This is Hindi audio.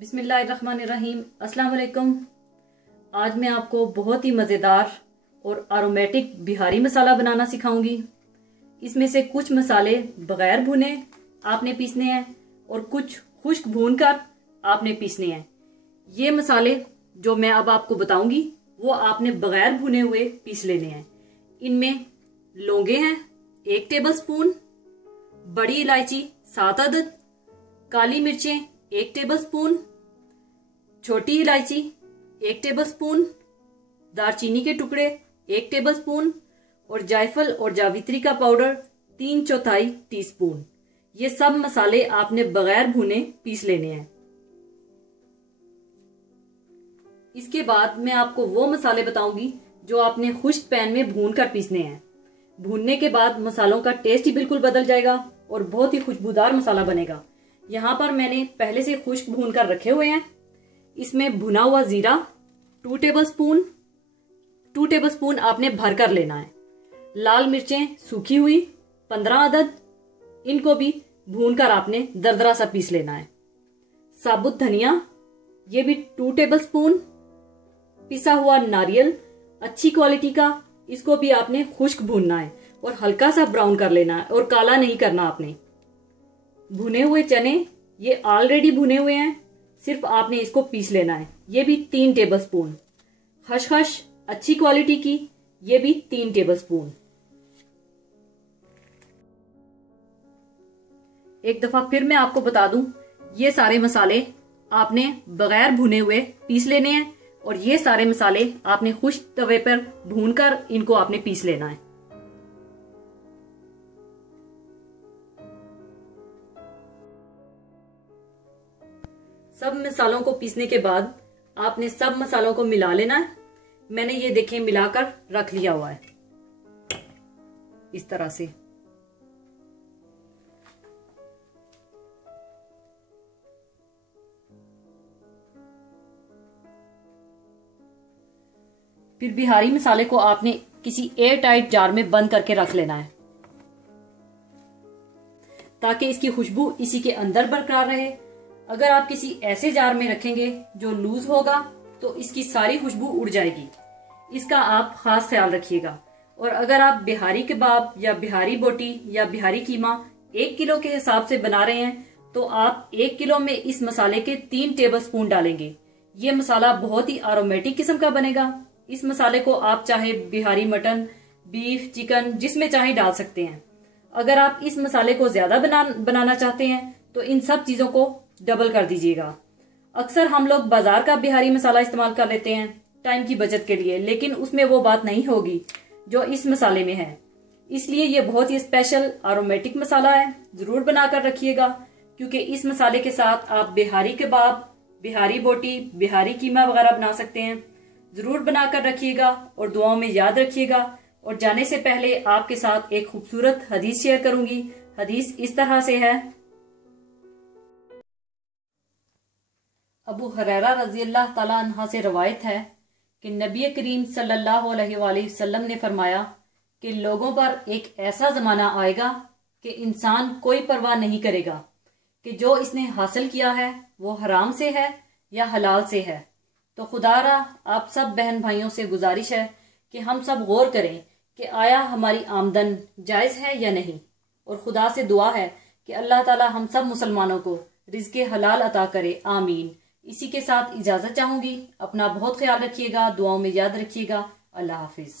बिस्मिल्लाहिर्रहमानिर्रहीम। अस्सलाम वालेकुम। आज मैं आपको बहुत ही मज़ेदार और आरोमेटिक बिहारी मसाला बनाना सिखाऊंगी। इसमें से कुछ मसाले बगैर भुने आपने पीसने हैं और कुछ खुश्क भून कर आपने पीसने हैं। ये मसाले जो मैं अब आपको बताऊंगी वो आपने बगैर भुने हुए पीस लेने हैं। इनमें लौंगे हैं 1 टेबलस्पून, बड़ी इलायची 7 अदद, काली मिर्चें 1 टेबलस्पून, छोटी इलायची 1 टेबलस्पून, दालचीनी के टुकड़े 1 टेबलस्पून और जायफल और जावित्री का पाउडर 3/4 टीस्पून। ये सब मसाले आपने बगैर भुने पीस लेने हैं। इसके बाद मैं आपको वो मसाले बताऊंगी जो आपने खुश्क पैन में भून कर पीसने हैं। भूनने के बाद मसालों का टेस्ट ही बिल्कुल बदल जाएगा और बहुत ही खुशबूदार मसाला बनेगा। यहाँ पर मैंने पहले से खुश्क भून कर रखे हुए हैं। इसमें भुना हुआ जीरा 2 टेबलस्पून आपने भर कर लेना है। लाल मिर्चें सूखी हुई 15 अदद, इनको भी भून कर आपने दरदरा सा पीस लेना है। साबुत धनिया ये भी 2 टेबलस्पून, पिसा हुआ नारियल अच्छी क्वालिटी का, इसको भी आपने खुश्क भूनना है और हल्का सा ब्राउन कर लेना है और काला नहीं करना आपने। भुने हुए चने ये ऑलरेडी भुने हुए हैं, सिर्फ आपने इसको पीस लेना है। ये भी 3 टेबलस्पून। खसखस अच्छी क्वालिटी की, ये भी 3 टेबलस्पून। एक दफा फिर मैं आपको बता दूं, ये सारे मसाले आपने बगैर भुने हुए पीस लेने हैं और ये सारे मसाले आपने खुश्क तवे पर भूनकर इनको आपने पीस लेना है। सब मसालों को पीसने के बाद आपने सब मसालों को मिला लेना है। मैंने ये देखें मिलाकर रख लिया हुआ है इस तरह से। फिर बिहारी मसाले को आपने किसी एयर टाइट जार में बंद करके रख लेना है ताकि इसकी खुशबू इसी के अंदर बरकरार रहे। अगर आप किसी ऐसे जार में रखेंगे जो लूज होगा तो इसकी सारी खुशबू उड़ जाएगी। इसका आप खास ख्याल रखिएगा। और अगर आप बिहारी कबाब या बिहारी बोटी या बिहारी कीमा 1 किलो के हिसाब से बना रहे हैं तो आप 1 किलो में इस मसाले के 3 टेबलस्पून डालेंगे। ये मसाला बहुत ही एरोमेटिक किस्म का बनेगा। इस मसाले को आप चाहे बिहारी मटन, बीफ, चिकन जिसमें चाहे डाल सकते हैं। अगर आप इस मसाले को ज्यादा बनाना चाहते हैं तो इन सब चीजों को डबल कर दीजिएगा। अक्सर हम लोग बाजार का बिहारी मसाला इस्तेमाल कर लेते हैं टाइम की बचत के लिए, लेकिन उसमें वो बात नहीं होगी जो इस मसाले में है। इसलिए ये बहुत ही स्पेशल एरोमेटिक मसाला है। जरूर बनाकर रखिएगा क्योंकि इस मसाले के साथ आप बिहारी कबाब, बिहारी बोटी, बिहारी कीमा वगैरह बना सकते हैं। जरूर बनाकर रखिएगा और दुआओं में याद रखिएगा। और जाने से पहले आपके साथ एक खूबसूरत हदीस शेयर करूंगी। हदीस इस तरह से है। अबू हुरैरा रज़ी अल्लाह ताला अन्हा से रवायत है कि नबी करीम सल्लल्लाहु अलैहि वसल्लम ने फरमाया कि लोगों पर एक ऐसा जमाना आएगा कि इंसान कोई परवाह नहीं करेगा कि जो इसने हासिल किया है वो हराम से है या हलाल से है। तो खुदारा आप सब बहन भाइयों से गुजारिश है कि हम सब गौर करें कि आया हमारी आमदन जायज है या नहीं। और खुदा से दुआ है कि अल्लाह ताला हम सब मुसलमानों को रिज़्क़े हलाल अता करे, आमीन। इसी के साथ इजाजत चाहूंगी। अपना बहुत ख्याल रखिएगा, दुआओं में याद रखिएगा। अल्लाह हाफिज।